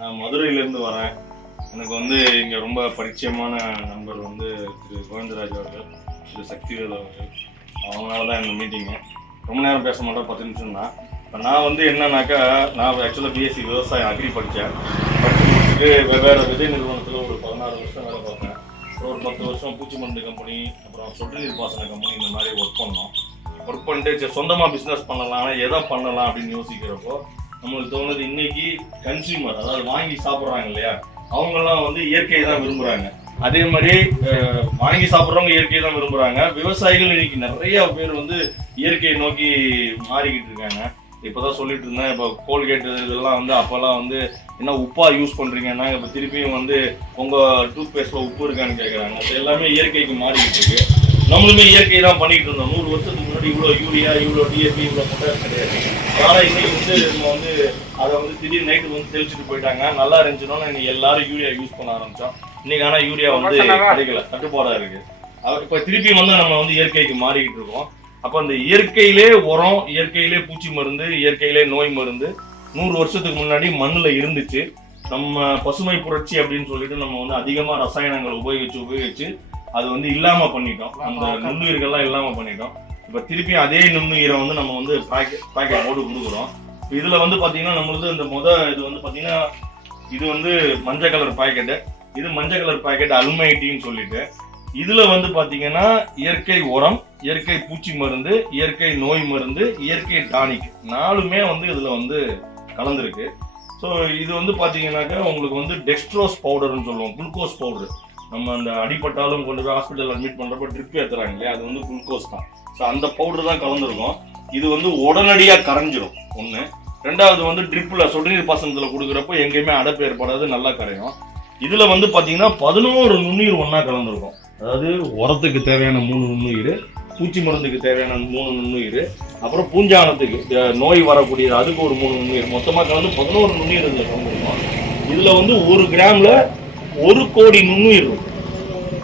நான் மதுரையிலேருந்து வரேன். எனக்கு வந்து இங்கே ரொம்ப பரிச்சயமான நண்பர் வந்து திரு கோவிந்தராஜ் அவர்கள் திரு சக்திவேல் அவர்கள். அவங்களால தான் இந்த மீட்டிங்கு ரொம்ப நேரம் பேச மாட்டோம் பத்து நிமிஷம் தான். இப்போ நான் வந்து என்னன்னாக்கா நான் ஆக்சுவலாக பிஎஸ்சி விவசாயம் அக்ரி படித்தேன் படித்து முடிச்சுட்டு வெவ்வேறு விதை நிறுவனத்தில் ஒரு பதினாறு வருஷம் வேலை பார்த்தேன். அப்புறம் ஒரு பத்து வருஷம் பூச்சி மருந்து கம்பெனி அப்புறம் சொட்டு நீர் பாசன கம்பெனி இந்த மாதிரி ஒர்க் பண்ணோம். ஒர்க் பண்ணிட்டு சரி சொந்தமாக பிஸ்னஸ் பண்ணலாம் ஆனால் எதை பண்ணலாம் அப்படின்னு யோசிக்கிறப்போ நம்மளுக்கு தோணுது இன்னைக்கு கன்சியூமர் அதாவது வாங்கி சாப்பிட்றாங்க இல்லையா? அவங்கெல்லாம் வந்து இயற்கையை தான் விரும்புகிறாங்க அதே மாதிரி வாங்கி சாப்பிட்றவங்க இயற்கையை தான் விரும்புகிறாங்க விவசாயிகள் இன்னைக்கு நிறைய பேர் வந்து இயற்கையை நோக்கி மாறிக்கிட்டு இருக்காங்க. இப்போதான் சொல்லிட்டு இருந்தேன் இப்போ கோல்கேட் இதெல்லாம் வந்து அப்போல்லாம் வந்து என்ன உப்பா யூஸ் பண்ணுறீங்கன்னா இப்போ திருப்பியும் வந்து உங்கள் டூத் பேஸ்ட்டில் உப்பு இருக்கான்னு கேட்குறாங்க அது எல்லாமே இயற்கைக்கு மாறிக்கிட்டு இருக்கு. நம்மளுமே இயற்கை தான் பண்ணிக்கிட்டு இருந்தோம். நூறு வருஷத்துக்கு முன்னாடி இவ்வளோ யூரியா இவ்வளோ டிஎஸ்பி இவ்வளோ பொட்டாஸ் கிடையாது. இன்னைக்கு வந்து நம்ம வந்து அதை வந்து திடீர் நைட்டு வந்து தெளிச்சுட்டு போயிட்டாங்க. நல்லா இருந்துச்சுன்னா இன்னைக்கு எல்லாரும் யூரியா யூஸ் பண்ண ஆரம்பிச்சோம். இன்னைக்கு ஆனால் யூரியா வந்து கிடைக்கல. தட்டுப்பாடா இருக்கு. இப்போ திருப்பி வந்து நம்ம வந்து இயற்கைக்கு மாறிக்கிட்டு இருக்கோம். அப்போ அந்த இயற்கையிலே உரம் இயற்கையிலே பூச்சி மருந்து இயற்கையிலே நோய் மருந்து நூறு வருஷத்துக்கு முன்னாடி மண்ணில் இருந்துச்சு. நம்ம பசுமை புரட்சி அப்படின்னு சொல்லிட்டு நம்ம வந்து அதிகமா ரசாயனங்கள் உபயோகிச்சு உபயோகிச்சு அது வந்து இல்லாம பண்ணிட்டோம். அந்த நுண்ணுயிர்கள்லாம் இல்லாம பண்ணிட்டோம். இப்போ திருப்பியும் அதே நுண்ணுயிரை வந்து நம்ம வந்து பாக்கெட் பாக்கெட் போட்டு கொடுக்குறோம். இதில் வந்து பார்த்தீங்கன்னா நம்மளது இந்த முத இது வந்து பார்த்தீங்கன்னா இது வந்து மஞ்சள் கலர் பாக்கெட்டு இது மஞ்சள் கலர் பாக்கெட் அல்மைட்டின்னு சொல்லிட்டு. இதில் வந்து பார்த்தீங்கன்னா இயற்கை உரம் இயற்கை பூச்சி மருந்து இயற்கை நோய் மருந்து இயற்கை டானிக் நாலுமே வந்து இதில் வந்து கலந்துருக்கு. ஸோ இது வந்து பார்த்தீங்கன்னாக்கா உங்களுக்கு வந்து டெக்ஸ்ட்ரோஸ் பவுடர்னு சொல்லுவோம். குளுக்கோஸ் பவுடர் நம்ம அந்த அடிப்பட்டாலும் கொண்டு போய் ஹாஸ்பிட்டல் அட்மிட் பண்ணுறப்ப ட்ரிப் ஏற்றுறாங்க இல்லையா? அது வந்து குளுக்கோஸ் தான். ஸோ அந்த பவுடர் தான் கலந்துருக்கும். இது வந்து உடனடியாக கரைஞ்சிரும். ஒன்று ரெண்டாவது வந்து ட்ரிப்பில் சொட்டுநீர் பாசனத்தில் கொடுக்குறப்போ எங்கேயுமே அடைப்பு ஏற்படாது நல்லா கரையும். இதில் வந்து பார்த்தீங்கன்னா பதினோரு நுண்ணுயிர் ஒன்றா கலந்துருக்கும். அதாவது உரத்துக்கு தேவையான மூணு நுண்ணுயிர் பூச்சி மருந்துக்கு தேவையான மூணு நுண்ணுயிர் அப்புறம் பூஞ்சானத்துக்கு நோய் வரக்கூடியது அதுக்கு ஒரு மூணு நுண்ணுயிர். மொத்தமாக கலந்து பதினோரு நுண்ணுயிர் இதில் கலந்துருக்கும். இதில் வந்து ஒரு கிராமில் ஒரு கோடி நுண்ணுயிர் இருக்கும்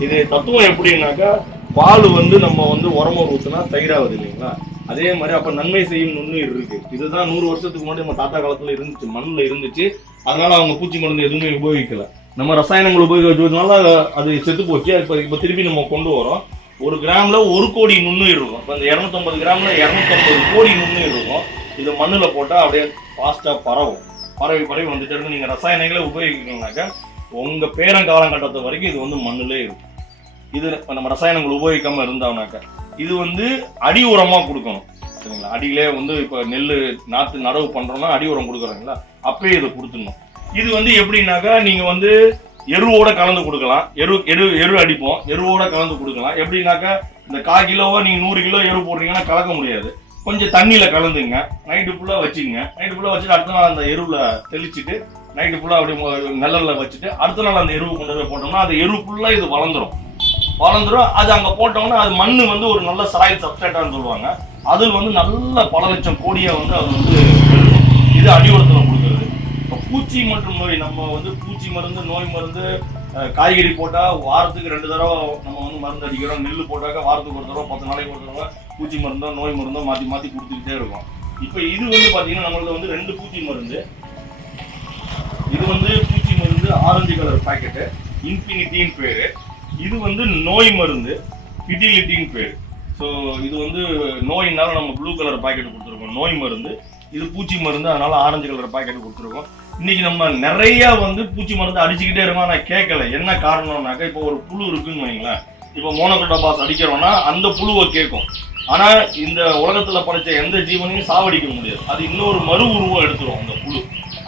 இது தத்துவம் எப்படின்னாக்கா பால் வந்து நம்ம வந்து உரமா ஊத்துனா தயிராகுது இல்லைங்களா? அதே மாதிரி அப்ப நன்மை செய்யும் நுண்ணுயிர் இருக்கு. இதுதான் நூறு வருஷத்துக்கு முன்னாடி நம்ம தாத்தா காலத்துல இருந்துச்சு மண்ணில் இருந்துச்சு. அதனால அவங்க பூச்சி மருந்து எதுவுமே உபயோகிக்கல. நம்ம ரசாயனங்கள் உபயோகிச்சதுனால அது செத்து போச்சு. அது இப்ப திருப்பி நம்ம கொண்டு வரோம். ஒரு கிராம்ல ஒரு கோடி நுண்ணுயிர் இருக்கும். இப்போ இந்த இரநூத்தம்பது கிராம்ல இரநூத்தம்பது கோடி நுண்ணுயிர் இருக்கும். இது மண்ணில் போட்டால் அப்படியே ஃபாஸ்ட்டாக பரவும். பரவி பரவி வந்துட்டு இருக்கு. நீங்கள் ரசாயனங்களை உபயோகிக்கணும்னாக்கா உங்க பேரங்காலங்கட்டத்தை வரைக்கும் இது வந்து மண்ணிலே இருக்கும். இது நம்ம ரசாயனங்கள் உபயோகிக்காமல் இருந்தாங்கனாக்கா இது வந்து அடி உரமாக கொடுக்கணும். சரிங்களா? அடியிலே வந்து இப்போ நெல் நாற்று நடவு பண்ணுறோன்னா அடி உரம் கொடுக்குறாங்களா? அப்பயே இதை கொடுத்துடணும். இது வந்து எப்படின்னாக்கா நீங்கள் வந்து எருவோட கலந்து கொடுக்கலாம். எரு எரு எரு அடிப்போம். எருவோட கலந்து கொடுக்கலாம். எப்படின்னாக்கா இந்த கால் கிலோவோ நீங்கள் நூறு கிலோ எரு போடுறீங்கன்னா கலக்க முடியாது. கொஞ்சம் தண்ணியில் கலந்துங்க. நைட்டு ஃபுல்லாக வச்சுங்க. நைட்டு ஃபுல்லாக வச்சுட்டு அடுத்த நாள் அந்த எருவில் தெளிச்சுட்டு நைட்டு ஃபுல்லாக அப்படி நிழலில் வச்சுட்டு அடுத்த நாள் அந்த எருவு கொண்டு போய் போட்டோம்னா அந்த எரு ஃபுல்லாக இது வளர்ந்துடும் வளர்ந்துடும் அது அங்கே போட்டோம்னா அது மண் வந்து ஒரு நல்ல சராய் சப்ஸ்டேட்டான்னு சொல்லுவாங்க. அதில் வந்து நல்ல பல லட்சம் கோடியாக வந்து அது வந்து இது அடி கொடுக்குறது. இப்போ பூச்சி மற்றும் நோய் நம்ம வந்து பூச்சி மருந்து நோய் மருந்து காய்கறி போட்டால் வாரத்துக்கு ரெண்டு தடவை நம்ம வந்து மருந்து அடிக்கிறோம். நெல் போட்டாக்க வாரத்துக்கு ஒரு தடவை பத்து நாளைக்கு ஒரு தடவை பூச்சி மருந்தோ நோய் மருந்தோ மாற்றி மாற்றி கொடுத்துக்கிட்டே இருக்கும். இப்போ இது வந்து பார்த்தீங்கன்னா நம்மளது வந்து ரெண்டு பூச்சி மருந்து. இது வந்து பூச்சி மருந்து ஆரஞ்சு கலர் பாக்கெட்டு இன்ஃபினிட்டின்னு பேரு. இது வந்து நோய் மருந்து ஃபிடிலிட்டின்னு பேர். ஸோ இது வந்து நோயினால நம்ம ப்ளூ கலர் பாக்கெட் கொடுத்துருக்கோம் நோய் மருந்து. இது பூச்சி மருந்து அதனால ஆரஞ்சு கலர் பாக்கெட் கொடுத்துருக்கோம். இன்னைக்கு நம்ம நிறைய வந்து பூச்சி மருந்து அடிச்சுக்கிட்டே இருக்கோம் நான் கேட்கல. என்ன காரணம்னாக்கா இப்போ ஒரு புழு இருக்குன்னு வைங்களேன். இப்போ மோனோக்ரோட்டோபாஸ் அடிக்கிறோம்னா அந்த புழுவை கேட்கும். ஆனால் இந்த உலகத்தில் படைச்ச எந்த ஜீவனையும் சாவடிக்க முடியாது. அது இன்னொரு மறு உருவம் எடுத்துரும் அந்த புழு.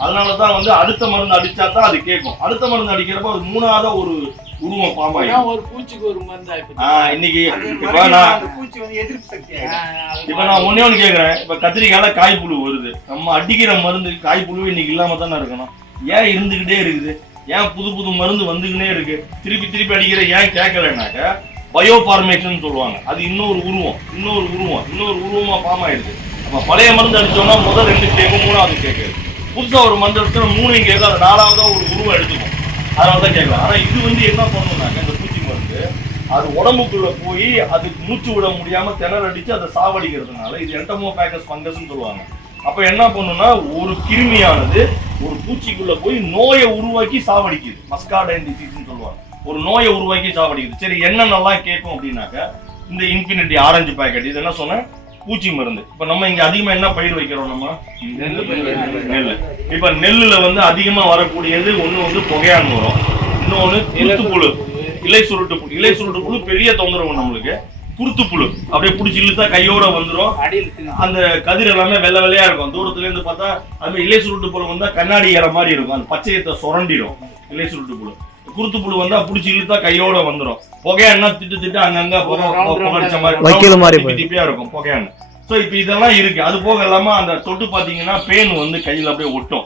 அதனால தான் வந்து அடுத்த மருந்து அடிச்சா தான் அது கேட்கும். அடுத்த மருந்து அடிக்கிறப்ப அது மூணாவதா ஒரு உருவம் ஏன் ஒரு பூச்சிக்கு ஒரு மருந்து இன்னைக்கு இப்ப நான் பூச்சி வந்து எதிர்ப்பு சக்தி இப்ப நான் ஒண்ணே ஒண்ணு கேக்குறேன். இப்ப கத்திரிக்காயில காய்ப்புழு வருது. நம்ம அடிக்கிற மருந்து காய்ப்புழு இன்னைக்கு இல்லாம தானே இருக்கணும். ஏன் இருந்துகிட்டே இருக்குது? ஏன் புது புது மருந்து வந்துகிட்டே இருக்கு? திருப்பி திருப்பி அடிக்கிற ஏன் கேட்கலனாக்க பயோ ஃபார்மேஷன் சொல்லுவாங்க. அது இன்னொரு உருவம் இன்னொரு உருவம் இன்னொரு உருவமா ஃபார்ம் ஆயிடுது. நம்ம பழைய மருந்து அடிச்சோம்னா முதல் ரெண்டு கேட்கும் மூணாவது கேட்காது புதுசா ஒரு மந்திரத்தில் அடிச்சா மூணையும் கேட்காது நாலாவதா ஒரு உருவம் எடுத்துக்கும் அதனால தான் கேட்கலாம். ஆனா இது வந்து என்ன பண்ணணும்னாக்க இந்த பூச்சி மருந்து அது உடம்புக்குள்ள போய் அதுக்கு மூச்சு விட முடியாம திணற அடிச்சு அதை சாவடிக்கிறதுனால இது என்டமோ பேக்கஸ் ஃபங்கஸ்னு சொல்லுவாங்க. அப்ப என்ன பண்ணுன்னா ஒரு கிருமியானது ஒரு பூச்சிக்குள்ள போய் நோயை உருவாக்கி சாவடிக்குது. மஸ்காடைன் டிசீஸ்னு சொல்லுவாங்க. ஒரு நோயை உருவாக்கி சாவடிக்குது. சரி என்னென்னலாம் கேட்கும் அப்படின்னாக்க இந்த இன்ஃபினிட்டி ஆரஞ்சு பாக்கெட் இது என்ன சொன்னேன்? பூச்சி மருந்து. இப்ப நம்ம இங்க அதிகமா என்ன பயிர் வைக்கிறோம் நம்ம. நெல் இப்ப நெல்லுல வந்து அதிகமா வரக்கூடியது ஒண்ணு வந்து புகையான் வரும் இன்னொன்னு குருத்து புழு இலை சுருட்டு புழு. இலை சுருட்டு புழு பெரிய தொந்தரவு நம்மளுக்கு. குருத்து புழு அப்படியே பிடிச்சி இழுத்தா கையோட தின்னு. அந்த கதிர் எல்லாமே வெள்ளை வெள்ளையா இருக்கும். தூரத்துல இருந்து பார்த்தா அது இலை சுருட்டு புழு வந்தா கண்ணாடி ஏற மாதிரி இருக்கும். அந்த பச்சையத்தை சுரண்டிடும் இலை சுருட்டு புழு. குருத்து புழு வந்தா பிடிச்சி இழுத்தா கையோட வந்துரும். புகையான்னா திட்டு திட்டு அங்கங்க புகை round round புகைச்ச மாதிரி திப்பியா இருக்கும் புகையான்னு சோ இப்போ இதெல்லாம் இருக்கு. அது போக இல்லாம அந்த தொட்டு பாத்தீங்கன்னா பேன் வந்து கையில அப்படியே ஒட்டும்.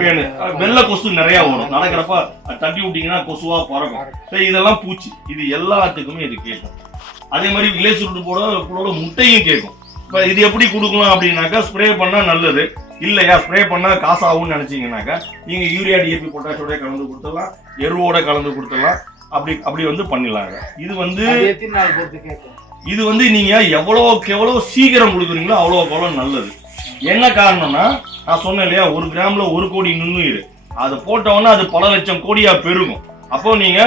பேனு. வெள்ளை கொசு நிறைய வரும். நடக்கிறப்ப தட்டி விட்டீங்கன்னா கொசுவா பறக்கும். சரி, இதெல்லாம் பூச்சி. இது எல்லாத்துக்குமே இது கேட்கும் அதே மாதிரி இலை சுருட்டு போட முட்டையும் கேட்கும் இப்ப இது எப்படி கொடுக்கலாம் அப்படின்னாக்கா ஸ்ப்ரே பண்ணா நல்லது. இல்லையா? ஸ்ப்ரே பண்ணா காசு ஆகும்னு நினைச்சீங்கன்னாக்கா நீங்க யூரியா டிஏபி பொட்டாஷோட கலந்து கொடுத்துடலாம். எருவோட கலந்து கொடுத்துடலாம். அப்படி அப்படி வந்து பண்ணிடலாங்க. இது வந்து இது வந்து நீங்க எவ்வளவுக்கு எவ்வளவு சீக்கிரம் கொடுக்குறீங்களோ அவ்வளவுக்கு அவ்வளவு நல்லது. என்ன காரணம்னா நான் சொன்னேன் இல்லையா ஒரு கிராம்ல ஒரு கோடி நுண்ணுயிர். அதை போட்டவொன்னே அது பல லட்சம் கோடியா பெருகும். அப்போ நீங்க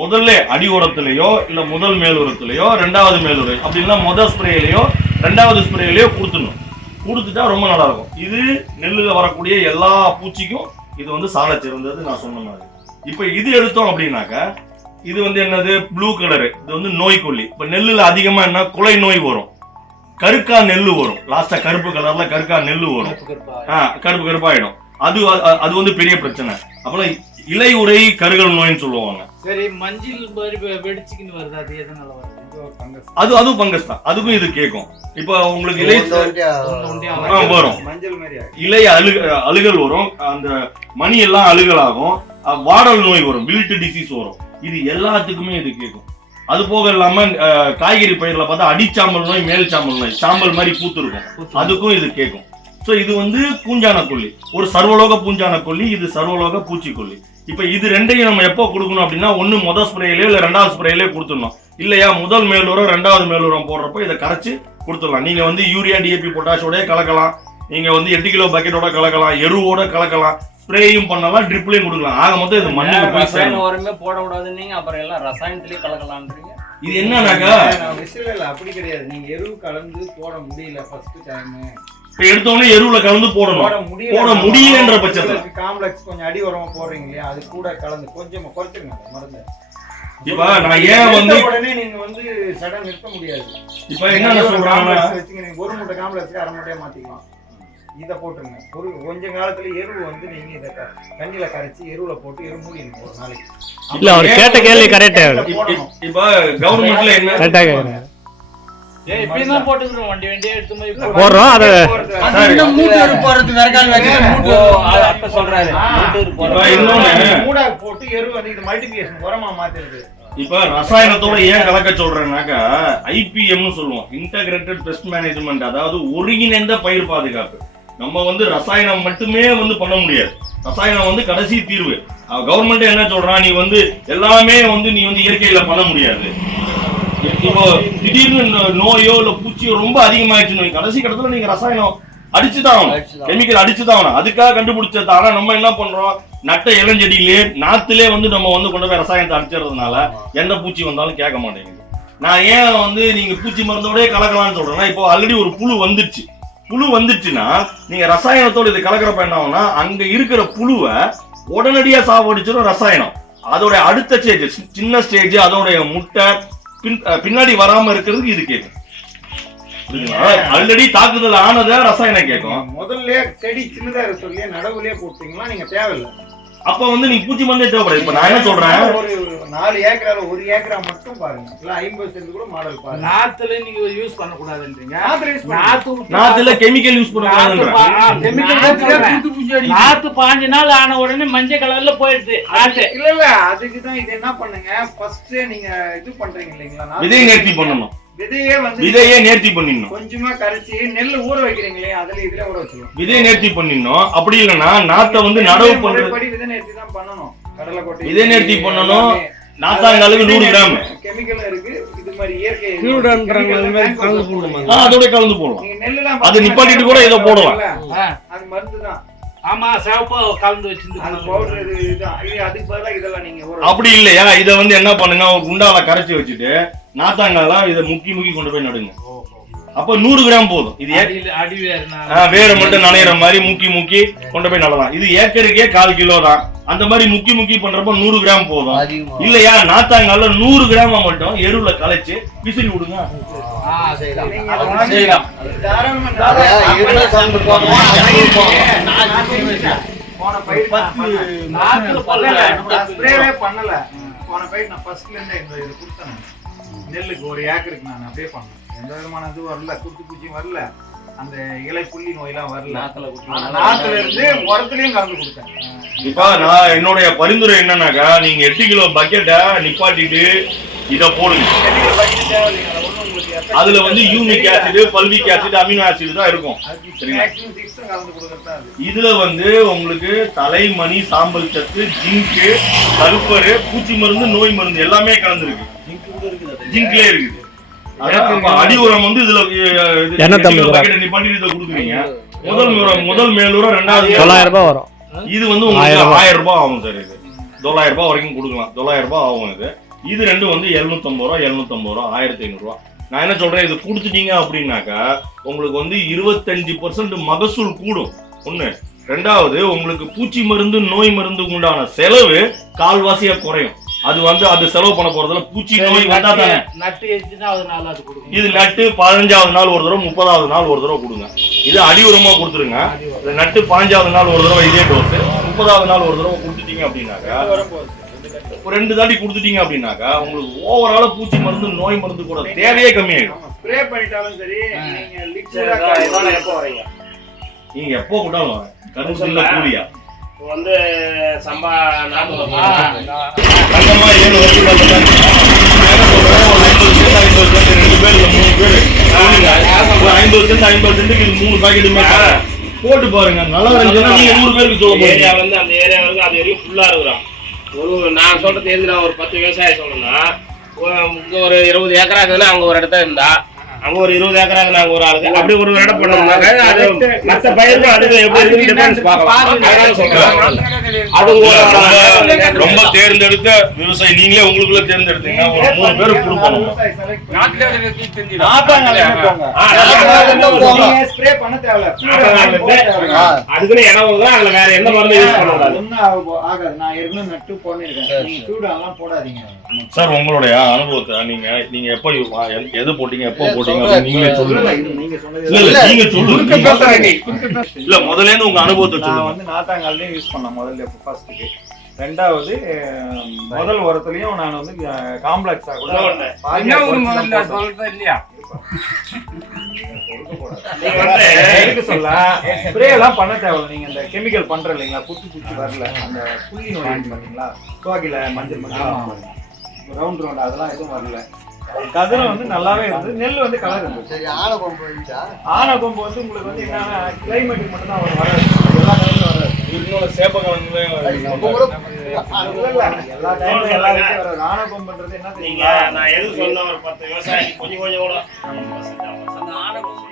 முதல்ல அடி உரத்திலேயோ இல்ல முதல் மேல் உரத்திலேயோ ரெண்டாவது மேல் உரம் அப்படின்னா முதல் ஸ்ப்ரேலையோ ரெண்டாவது ஸ்ப்ரேலையோ கொடுத்துடணும். கொடுத்துட்டா ரொம்ப நல்லா இருக்கும் இது நெல்லுல வரக்கூடிய எல்லா பூச்சிக்கும் இது வந்து சால சிறந்தது நான் சொன்ன மாதிரி. இப்போ இது எடுத்தோம் அப்படின்னாக்க இது வந்து என்னது? ப்ளூ கலரு இது வந்து நோய்க்கொல்லி இப்போ நெல்லுல அதிகமா என்ன? குலை நோய் வரும். கருக்கா நெல்லு வரும். லாஸ்டா கருப்பு கலர்ல கருக்கா நெல்லு வரும். கருப்பு. ஆ, கருப்பு கருப்பாயிடும். அது அது வந்து பெரிய பிரச்சனை. அப்புறம் இலை உரை கருகல் நோய்னு சொல்லுவாங்க. சரி மஞ்சள் மாதிரி வெடிச்சுக்கின்னு வருது. அது எதனால வருது? அது அதுவும் பங்கஸ் தான் அதுக்கும் இது கேட்கும் இப்போ உங்களுக்கு இலை வரும். மஞ்சள் மாதிரி இலை அழுக அழுகல் வரும். அந்த மணி எல்லாம் அழுகலாகும். வாடல் நோய் வரும். வில்ட்டு டிசீஸ் வரும். இது எல்லாத்துக்குமே இது கேட்கும் அது போக இல்லாம காய்கறி பயிர்ல பார்த்தா அடிச்சாம்பல் நோய் மேல் சாம்பல் நோய் சாம்பல் மாதிரி பூத்து இருக்கும் அதுக்கும் இது கேட்கும் ஸோ இது வந்து பூஞ்சான கொல்லி. ஒரு சர்வலோக பூஞ்சான கொல்லி இது சர்வலோக பூச்சிக்கொல்லி. இப்போ இது ரெண்டையும் நம்ம எப்போ கொடுக்கணும் அப்படின்னா ஒன்று முதல் ஸ்ப்ரேலையோ இல்லை ரெண்டாவது ஸ்ப்ரேலையோ கொடுத்துடணும். இல்லையா? முதல் மேலுரம் ரெண்டாவது மேலுரம் போடுறப்ப இதை கரைச்சு கொடுத்துடலாம். நீங்கள் வந்து யூரியா டிஏபி பொட்டாஷோடய கலக்கலாம். நீங்கள் வந்து எட்டு கிலோ பக்கெட்டோட கலக்கலாம் எருவோட கலக்கலாம் ஸ்ப்ரேயும் பண்ணலாம் ட்ரிப்லையும் கொடுக்கலாம். ஆக மொத்தம் இது மண்ணுக்கு போய் சேரணும். உரமே போட கூடாதுன்னீங்க அப்புறம் எல்லாம் ரசாயனத்திலேயே கலக்கலான்றீங்க இது என்னன்னாக்கா? விஷயம் இல்ல அப்படி கிடையாது. நீங்க எருவு கலந்து போட முடியல ஃபர்ஸ்ட் டைம் இப்போ எடுத்தோடனே எருவில் கலந்து போடணும். போட முடியல போட முடியலன்ற பட்சத்துல. காம்ப்ளெக்ஸ் கொஞ்சம் அடி உரமா போடுறீங்க இல்லையா? அது கூட கலந்து கொஞ்சம் குறைச்சிருங்க மருந்து இப்போ நான் ஏன் வந்து எடுத்த உடனே நீங்க வந்து சடன் நிறுத்த முடியாது. இப்போ என்ன காம்ப்ளெக்ஸ் வச்சுங்க நீங்க ஒரு மூட்டை காம்ப்ளெக்ஸ்க்கு அரை மூட்டையா மாத்திக்கலாம். இதை போட்டுருங்க. ஒரு கொஞ்ச காலத்துல எருவு வந்து நீங்க இதை தண்ணியில கரைச்சி எருவுல போட்டு எரு மூடிடுங்க ஒரு நாளைக்கு. இல்ல அவர் கேட்ட கேள்வி கரெக்டா இப்ப- இப்ப கவர்மெண்ட்ல என்ன போடுறோம். அது சரி. ஓ, அது அப்ப சொல்றாரு. மூட்டூர் இப்ப போற இன்னொன்னு. மூடா போட்டு எரு வந்து இது மல்டிபிகேஷன் உரமா மாத்திருது. இப்ப ரசாயனத்தோட ஏன் கலக்க சொல்றேன்னாக்கா ஐபிஎம்னு சொல்லுவோம். இன்டகிரேட்டட் பெஸ்ட் மேனேஜ்மெண்ட் அதாவது ஒருங்கிணைந்த பயிர் பாதுகாப்பு. நம்ம வந்து ரசாயனம் மட்டுமே வந்து பண்ண முடியாது. ரசாயனம் வந்து கடைசி தீர்வு. கவர்மெண்ட் என்ன சொல்றான்? நீ வந்து எல்லாமே வந்து நீ வந்து இயற்கையில பண்ண முடியாது. இப்போ திடீர்னு நோயோ இல்ல பூச்சியோ ரொம்ப அதிகமாயிடுச்சு கடைசி கட்டத்துல நீங்க ரசாயனம் அடிச்சுதான் கெமிக்கல் அடிச்சுதான் அதுக்காக கண்டுபிடிச்சது ஆனா நம்ம என்ன பண்றோம்? நட்ட இளஞ்செடியிலே நாத்துலே வந்து நம்ம வந்து கொண்டு போய் ரசாயனத்தை அடிச்சிடுறதுனால எந்த பூச்சி வந்தாலும் கேட்க மாட்டேங்குது. நான் ஏன் வந்து நீங்க பூச்சி மருந்தோடய கலக்கலாம்னு சொல்றேன்னா இப்போ ஆல்ரெடி ஒரு புழு வந்துருச்சு புழு வந்துருச்சுன்னா நீங்க ரசாயனத்தோட இது கலக்கிறப்ப என்ன ஆகும்னா அங்க இருக்கிற புழுவை உடனடியா சாவடிச்சிடும் ரசாயனம். அதோட அடுத்த ஸ்டேஜ் சின்ன ஸ்டேஜ் அதோடைய முட்டை பின்னாடி வராம இருக்கிறதுக்கு இது கேட்கும் ஆல்ரெடி தாக்குதல் ஆனதை ரசாயனம் கேட்கும் முதல்ல செடி சின்னதா இருக்க சொல்லி நடவுலயே போட்டீங்கன்னா நீங்க தேவையில்லை. அப்ப வந்து நீங்க பூச்சி மருந்தே தேவைப்படாது. இப்ப நான் என்ன சொல்றேன்? ஒரு நாலு ஏக்கரால ஒரு ஏக்கரா மட்டும் பாருங்க. இல்ல ஐம்பது சென்ட் கூட மாடல் பாருங்க. நாத்துல நீங்க யூஸ் பண்ண கூடாதுன்றீங்க நாத்துல கெமிக்கல் யூஸ் நாத்து பண்ணக்கூடாதுன்ற. பா- ஆ, chemical தான் சொல்றேன். நாத்து பாஞ்சு நாள் ஆன உடனே மஞ்சள் கலர்ல போயிடுது. இல்ல இல்ல அதுக்கு தான் இது என்ன பண்ணுங்க? ஃபர்ஸ்ட் நீங்க இது பண்றீங்க இல்லைங்களா? விதையை நேர்த்தி பண்ணணும். விதையே வந்து விதையே நேர்த்தி பண்ணிடணும். கொஞ்சமா கரைச்சி நெல் ஊற வைக்கிறீங்களே அதுல இதுல ஊற வச்சிருவோம் விதையை நேர்த்தி பண்ணிடணும். அப்படி இல்லைன்னா நாத்தை வந்து நடவு பண்றது விதை நேர்த்தி தான் பண்ணணும். கடலை கொட்டை விதை நேர்த்தி பண்ணணும். நாத்தாங்காலுக்கு நூறு கிராம். இருக்கு. இது மாதிரி இயற்கை கலந்து போடணுமா? அதோட கலந்து போடலாம். அது நிப்பாட்டிட்டு கூட இதை போடலாம். ஆ. அது மருந்து தான் ஆமா சிவப்பா கலந்து வச்சிருந்து பவுடர் இது இது இது அதுக்கு பதிலா இதெல்லாம் நீங்க ஊற அப்படி இல்லையா இதை வந்து என்ன பண்ணுங்க ஒரு குண்டால கரைச்சி வச்சுட்டு நாத்தாங்காலாம் இதை முக்கி முக்கி கொண்டு போய் நடுங்க. அப்ப நூறு கிராம் போதும். இது அடி வேரை மட்டும் நனையிற மாதிரி முக்கி முக்கி கொண்டு போய் நடலாம் இது ஏக்கருக்கே கால் கிலோ தான். அந்த மாதிரி முக்கி முக்கி பண்றப்ப நூறு கிராம் போதும். இல்லையா நாத்தாங்கால நூறு கிராம மட்டும் எருவுல கலைச்சு விசிறி விடுங்க. பண்ணல. போன பயிர் நான் ஃபர்ஸ்ட்ல இருந்து இந்த இது கொடுத்தேன். நெல்லுக்கு ஒரு ஏக்கருக்கு நான் அப்படியே பண்ணேன். எந்த விதமான இது வரல. குத்து பூச்சியும் வரல. அந்த இலை புள்ளி நோயெல்லாம் வரல. நாத்துல இருந்து உரத்துலயும் கலந்து கொடுத்தேன். இப்ப நான் என்னுடைய பரிந்துரை என்னன்னாக்கா நீங்க எட்டு கிலோ பக்கெட்டை நிப்பாட்டிட்டு இத போடுங்க. அதுல வந்து. Humic acid fulvic acid amino acid தான் இருக்கும். சரிங்களா? இதுல வந்து உங்களுக்கு தலைமணி சாம்பல் சத்து ஜிங்கு சல்பரு பூச்சி மருந்து நோய் மருந்து எல்லாமே கலந்துருக்கு. ஜிங்க்லயே இருக்குது அடி உரம் வந்து இதுல நிப்பாட்டிட்டு இதை கொடுக்குறீங்க. முதல் உரம் முதல் மேலுரம் ரெண்டாவது தொள்ளாயிரம் ரூபாய் வரும். இது வந்து ஆயிரம் உங்களுக்கு ரூபாய். ஆயிரம் ரூபாய் ஆகும் சார் இது. தொள்ளாயிரம் ரூபாய் வரைக்கும் கொடுக்கலாம். தொள்ளாயிரம் ரூபாய் ஆகும் இது. இது ரெண்டும் வந்து எழுநூத்தம்பது ரூபா எழுநூத்தம்பது ரூபா ஆயிரத்தி ஐநூறு ரூபா. நான் என்ன சொல்றேன் இது கொடுத்துட்டீங்க அப்படின்னாக்கா உங்களுக்கு வந்து இருபத்தஞ்சு பர்சன்ட் மகசூல் கூடும். ஒண்ணு. ரெண்டாவது உங்களுக்கு பூச்சி மருந்து நோய் மருந்துக்கு உண்டான செலவு கால்வாசியா குறையும். அது வந்து அது செலவு பண்ண போறதுல பூச்சி நோய் வந்தா தானே நட்டு வச்சுன்னா அதனால அது கொடுக்கும் இது நட்டு பதினஞ்சாவது நாள் ஒரு தடவை முப்பதாவது நாள் ஒரு தடவை கொடுங்க. இது அடி உரமா கொடுத்துருங்க இது நட்டு பதினஞ்சாவது நாள் ஒரு தடவை இதே டோஸ் முப்பதாவது நாள் ஒரு தடவை கொடுத்துட்டீங்க அப்படின்னாக்கா ஒரு ரெண்டு தாட்டி கொடுத்துட்டீங்க அப்படின்னாக்கா உங்களுக்கு ஓவரால பூச்சி மருந்து நோய் மருந்து கூட தேவையே கம்மியாயிடும். spray பண்ணிட்டாலும் சரி நீங்க எப்போ வரீங்க நீங்க எப்போ கூட்டாலும் இல்ல கூலியா? இப்போ வந்து சம்பா தங்கமா ஏழு வருஷம் ரெண்டு பேர் மூணு பேர். ஐம்பது சென்ட் ஐம்பது சென்ட்டுக்கு இது மூணு பாக்கெட்டுமே போட்டு பாருங்க. நல்லா இருந்துச்சுன்னா நீங்க நூறு பேருக்கு சொல்ல ஏரியா வந்து அந்த ஏரியா வரைக்கும் அது வரைக்கும் ஃபுல்லா இருக்கிறோம் ஒரு நான் சொல்றது எது நான் ஒரு பத்து விவசாயம் சொல்லணும்னா. ஒரு- இருபது ஏக்கரா இருக்குதுன்னா அங்க ஒரு இடத்துல இருந்தா அங்க ஒரு இருபது ஏக்கரா இருக்கு அங்க ஒரு ஆளுக்கு அப்படி ஒரு இடம் பண்ணோம்னாக்க அது மத்த பயிருக்கும் அதுக்கு எப்படி இருக்கு டிஃபரன்ஸ் பார்க்கலாம் ரொம்ப- தேர்ந்தெடுத்த விவசாயி நீங்களே உங்களுக்குள்ள தேர்ந்தெடுத்தீங்க ஒரு மூணு. நீங்க. அதுக்குன்னு இடம் அதுல வேற எந்த மருந்து யூஸ் பண்ணக்கூடாது ஆகாது. நான் ஏற்கனவே நட்டு. நீங்க எல்லாம் போடாதீங்க. சார் உங்களுடைய அனுபவத்தை நீங்க நீங்க எப்போ எது போட்டீங்க எப்போ போட்டீங்க இல்ல, சொல்லுங்க. இது நீங்க சொன்னது இல்ல இல்ல நீங்க சொல்லுங்க பேசுறேன் நீ. இல்ல முதல்ல உங்க அனுபவத்தை நான் வந்து நாத்தாங்காலையும் யூஸ் பண்ணேன் முதல்ல ஃபர்ஸ்ட்டுக்கு ரெண்டாவது முதல் உரத்துலயும் நான் வந்து காம்ப்ளெக்ஸா கூட இல்லையா? ஸ்ப்ரே எல்லாம் பண்ண தேவையில்ல. நீங்க இந்த கெமிக்கல் பண்ற இல்லைங்களா? புத்து பூச்சி வரல. அந்த புள்ளி நோய் பாத்தீங்களா? மஞ்சள் மஞ்சள் ரவுண்ட் ரவுண்ட் அதெல்லாம் எதுவும் வரல. கதிரை வந்து நல்லாவே இருந்தது. நெல் வந்து கலர் இருந்தது. சரி ஆன கொம்பு வந்துச்சா? ஆனா கொம்பு வந்து உங்களுக்கு வந்து என்னன்னா கிளைமேட்டுக்கு மட்டும் தான் வராது எல்லா டைம்லயும் வராது இன்னொரு சேப்பக்கிழங்குமே எல்லா டைம்லயும் எல்லா வீட்லயும் வராது ஆனா கொம்புன்றது என்ன நீங்க நான் எது சொன்ன ஒரு பத்து விவசாயி கொஞ்சம் கொஞ்சம் கூட. அந்த ஆன கொம்பு